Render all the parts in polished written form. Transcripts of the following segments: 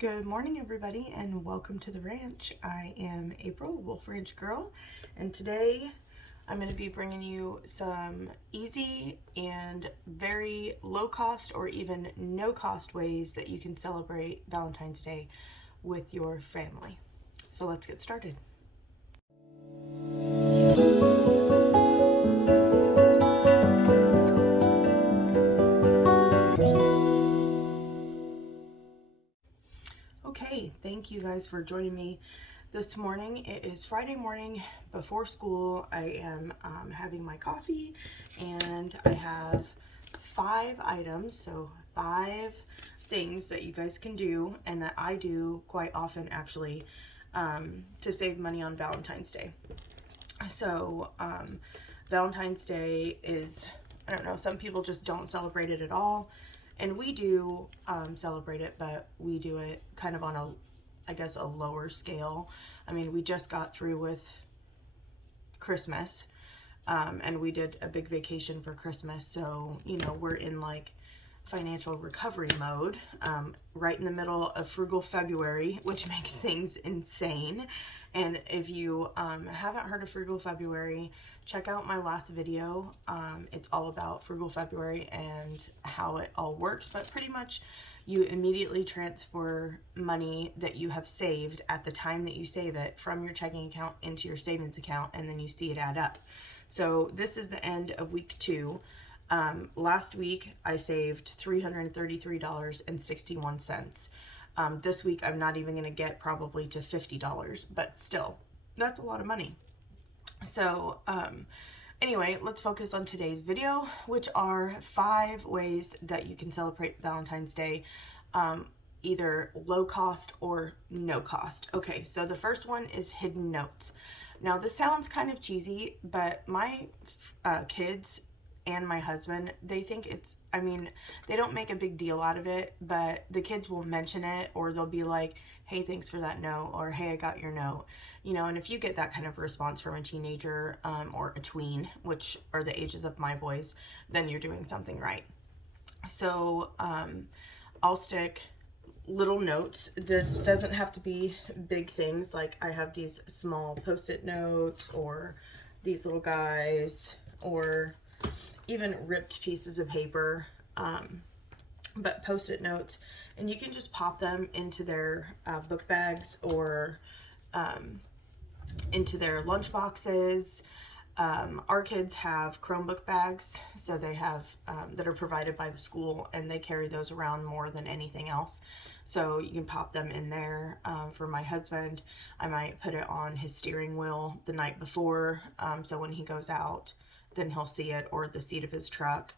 Good morning, everybody, and welcome to the ranch. I am April, Wolf Ranch Girl, and today I'm going to be bringing you some easy and very low cost or even no cost ways that you can celebrate Valentine's Day with your family. So let's get started. Okay, thank you guys for joining me this morning. It is Friday morning before school. I am having my coffee and I have 5 items, so 5 things that you guys can do and that I do quite often actually to save money on Valentine's Day. So Valentine's Day is, I don't know, some people just don't celebrate it at all. And we do celebrate it, but we do it kind of on a lower scale. I mean, we just got through with Christmas, and we did a big vacation for Christmas. So, we're in like financial recovery mode, right in the middle of frugal February, which makes things insane. And if you haven't heard of frugal February, check out my last video. It's all about frugal February and how it all works, but pretty much you immediately transfer money that you have saved at the time that you save it from your checking account into your savings account, and then you see it add up. So this is the end of week 2. Last week I saved $333.61. This week I'm not even going to get probably to $50, but still, that's a lot of money. So anyway, let's focus on today's video, which are 5 ways that you can celebrate Valentine's Day, either low cost or no cost. Okay, so the first one is hidden notes. Now this sounds kind of cheesy, but my kids and my husband, they think they don't make a big deal out of it, but the kids will mention it, or they'll be like, hey, thanks for that note, or hey, I got your note. And if you get that kind of response from a teenager or a tween, which are the ages of my boys, then you're doing something right. So I'll stick little notes. This doesn't have to be big things. Like I have these small post-it notes, or these little guys, or even ripped pieces of paper, but post-it notes, and you can just pop them into their book bags or into their lunch boxes. Our kids have Chromebook bags, so they have that are provided by the school, and they carry those around more than anything else. So you can pop them in there. For my husband, I might put it on his steering wheel the night before, so when he goes out, then he'll see it, or the seat of his truck.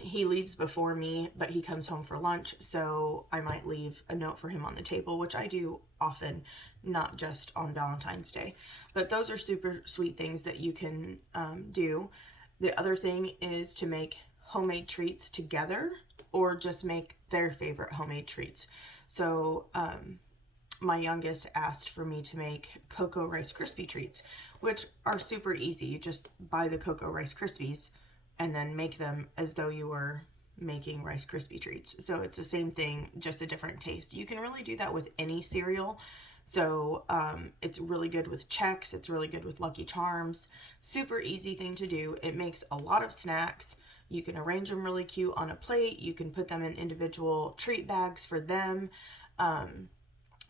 He leaves before me, but he comes home for lunch, so I might leave a note for him on the table, which I do often, not just on Valentine's Day. But those are super sweet things that you can do. The other thing is to make homemade treats together, or just make their favorite homemade treats. So my youngest asked for me to make Cocoa Rice Krispie treats, which are super easy. You just buy the Cocoa Rice Krispies and then make them as though you were making Rice Krispie treats. So it's the same thing, just a different taste. You can really do that with any cereal. So it's really good with Chex. It's really good with Lucky Charms. Super easy thing to do. It makes a lot of snacks. You can arrange them really cute on a plate. You can put them in individual treat bags for them.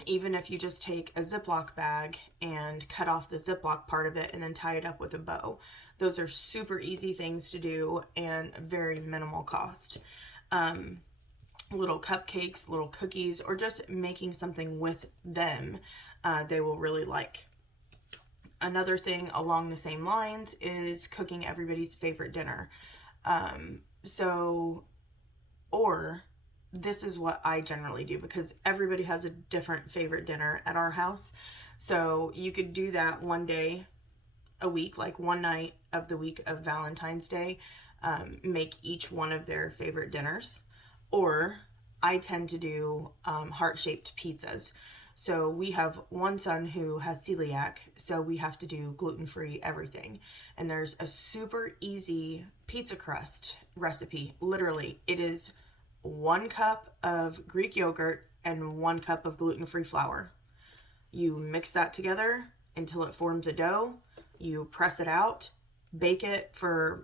Even if you just take a Ziploc bag and cut off the Ziploc part of it and then tie it up with a bow. Those are super easy things to do and very minimal cost. Little cupcakes, little cookies, or just making something with them, they will really like. Another thing along the same lines is cooking everybody's favorite dinner. This is what I generally do, because everybody has a different favorite dinner at our house. So you could do that one day a week, like one night of the week of Valentine's Day, make each one of their favorite dinners. Or I tend to do heart-shaped pizzas. So we have one son who has celiac, so we have to do gluten-free everything. And there's a super easy pizza crust recipe. Literally, it is 1 cup of Greek yogurt, and 1 cup of gluten-free flour. You mix that together until it forms a dough. You press it out, bake it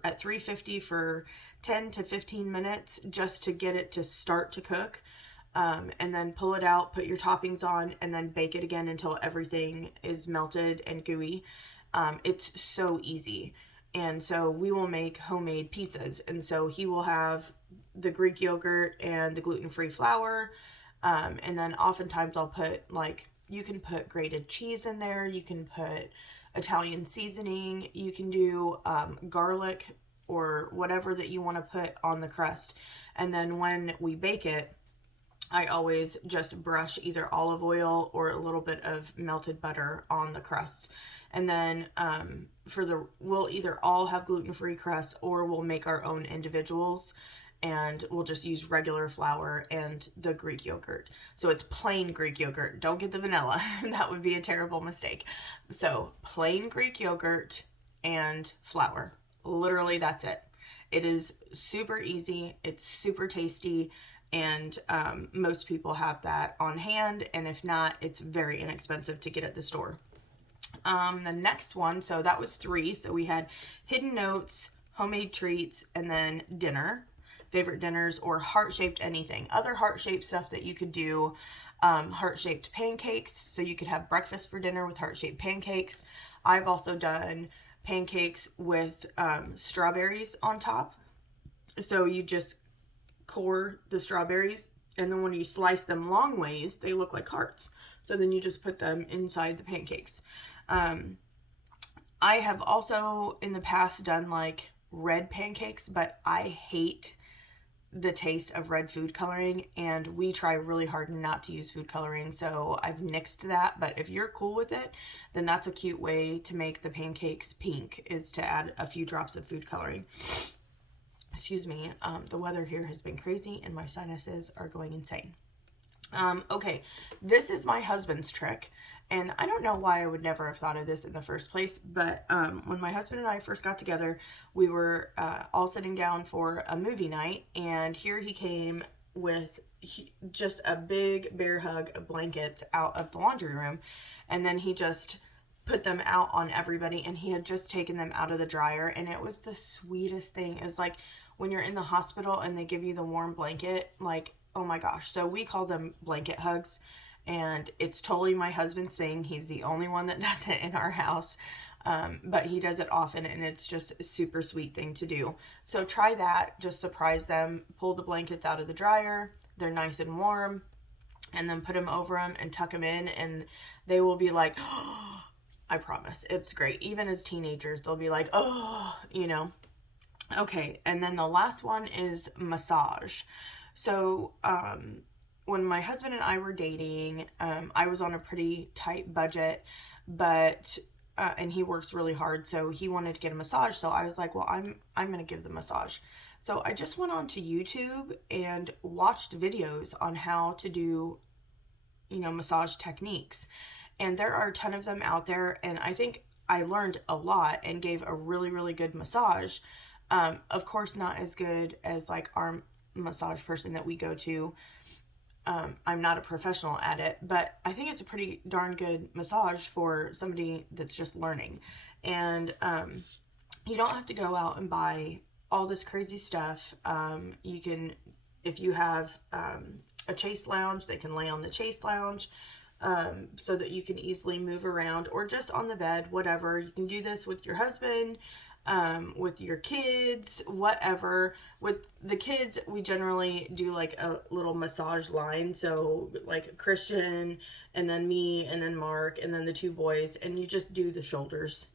at 350 for 10 to 15 minutes just to get it to start to cook. And then pull it out, put your toppings on, and then bake it again until everything is melted and gooey. It's so easy. And so we will make homemade pizzas. And so he will have the Greek yogurt and the gluten-free flour. And then oftentimes I'll put, you can put grated cheese in there. You can put Italian seasoning. You can do garlic or whatever that you want to put on the crust. And then when we bake it, I always just brush either olive oil or a little bit of melted butter on the crusts. And then we'll either all have gluten-free crusts or we'll make our own individuals, and we'll just use regular flour and the Greek yogurt. So it's plain Greek yogurt. Don't get the vanilla. That would be a terrible mistake. So plain Greek yogurt and flour. Literally, that's it. It is super easy. It's super tasty. And most people have that on hand, and if not, it's very inexpensive to get at the store. The next one, so that was 3. So we had hidden notes, homemade treats, and then dinner, favorite dinners, or heart-shaped anything. Other heart-shaped stuff that you could do, heart-shaped pancakes. So you could have breakfast for dinner with heart-shaped pancakes. I've also done pancakes with strawberries on top. So you just core the strawberries, and then when you slice them long ways, they look like hearts. So then you just put them inside the pancakes. I have also in the past done red pancakes, but I hate the taste of red food coloring, and we try really hard not to use food coloring, so I've nixed that. But if you're cool with it, then that's a cute way to make the pancakes pink, is to add a few drops of food coloring. Excuse me, the weather here has been crazy and my sinuses are going insane. Okay, this is my husband's trick, and I don't know why I would never have thought of this in the first place, but when my husband and I first got together, we were all sitting down for a movie night, and here he came with just a big bear hug of blankets out of the laundry room, and then he just put them out on everybody, and he had just taken them out of the dryer, and it was the sweetest thing. It was like when you're in the hospital and they give you the warm blanket, oh my gosh. So we call them blanket hugs, and it's totally my husband's thing. He's the only one that does it in our house, but he does it often, and it's just a super sweet thing to do. So try that. Just surprise them. Pull the blankets out of the dryer. They're nice and warm, and then put them over them and tuck them in, and they will be like, oh, I promise, it's great. Even as teenagers, they'll be like, oh, Okay, and then the last one is massage. So when my husband and I were dating, I was on a pretty tight budget, but and he works really hard, so he wanted to get a massage. So I was like, well, I'm gonna give the massage. So I just went onto YouTube and watched videos on how to do, massage techniques. And there are a ton of them out there, and I think I learned a lot and gave a really, really good massage. Of course, not as good as our massage person that we go to. I'm not a professional at it, but I think it's a pretty darn good massage for somebody that's just learning. And you don't have to go out and buy all this crazy stuff. You can, if you have a chase lounge, they can lay on the chase lounge. So that you can easily move around, or just on the bed, whatever. You can do this with your husband, with your kids, whatever. With the kids, we generally do a little massage line. So Christian, and then me, and then Mark, and then the 2 boys, and you just do the shoulders,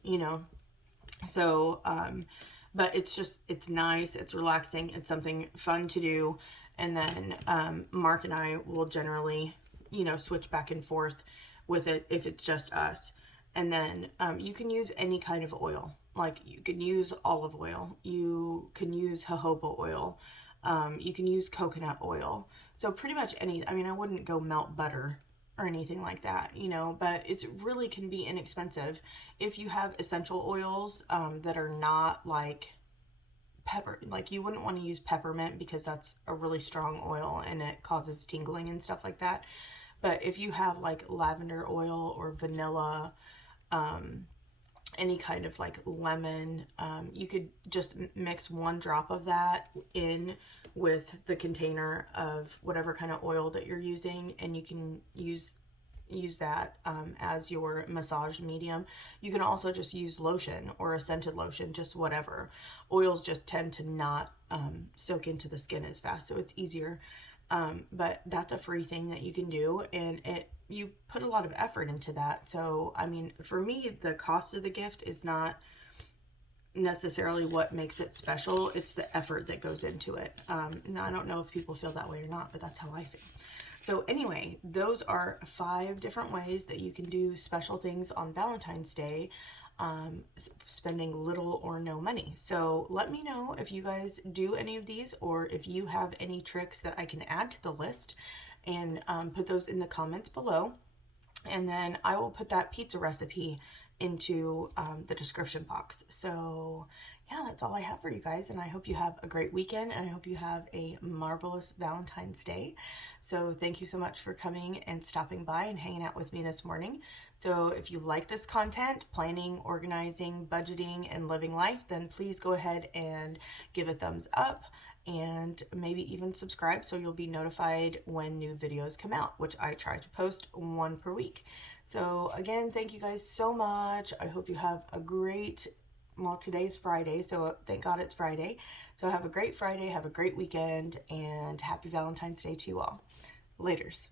So, but it's nice, it's relaxing, it's something fun to do. And then Mark and I will generally switch back and forth with it if it's just us. And then you can use any kind of oil. You can use olive oil. You can use jojoba oil. You can use coconut oil. So pretty much I wouldn't go melt butter or anything like that, but it really can be inexpensive if you have essential oils that are not pepper, like you wouldn't want to use peppermint because that's a really strong oil and it causes tingling and stuff like that. But if you have like lavender oil or vanilla, any kind of like lemon, you could just mix 1 drop of that in with the container of whatever kind of oil that you're using, and you can use that as your massage medium. You can also just use lotion or a scented lotion, just whatever. Oils just tend to not soak into the skin as fast, so it's easier. But that's a free thing that you can do, and you put a lot of effort into that. So, I mean, for me, the cost of the gift is not necessarily what makes it special. It's the effort that goes into it. Now, I don't know if people feel that way or not, but that's how I feel. So anyway, those are 5 different ways that you can do special things on Valentine's Day, spending little or no money. So let me know if you guys do any of these, or if you have any tricks that I can add to the list, and put those in the comments below. And then I will put that pizza recipe into the description box. So yeah, that's all I have for you guys, and I hope you have a great weekend, and I hope you have a marvelous Valentine's Day. So thank you so much for coming and stopping by and hanging out with me this morning. So if you like this content, planning, organizing, budgeting, and living life, then please go ahead and give a thumbs up, and maybe even subscribe so you'll be notified when new videos come out, which I try to post 1 per week. So again, thank you guys so much. I hope you have a great, well, today's Friday, so thank God it's Friday. So have a great Friday, have a great weekend, and happy Valentine's Day to you all. Laters.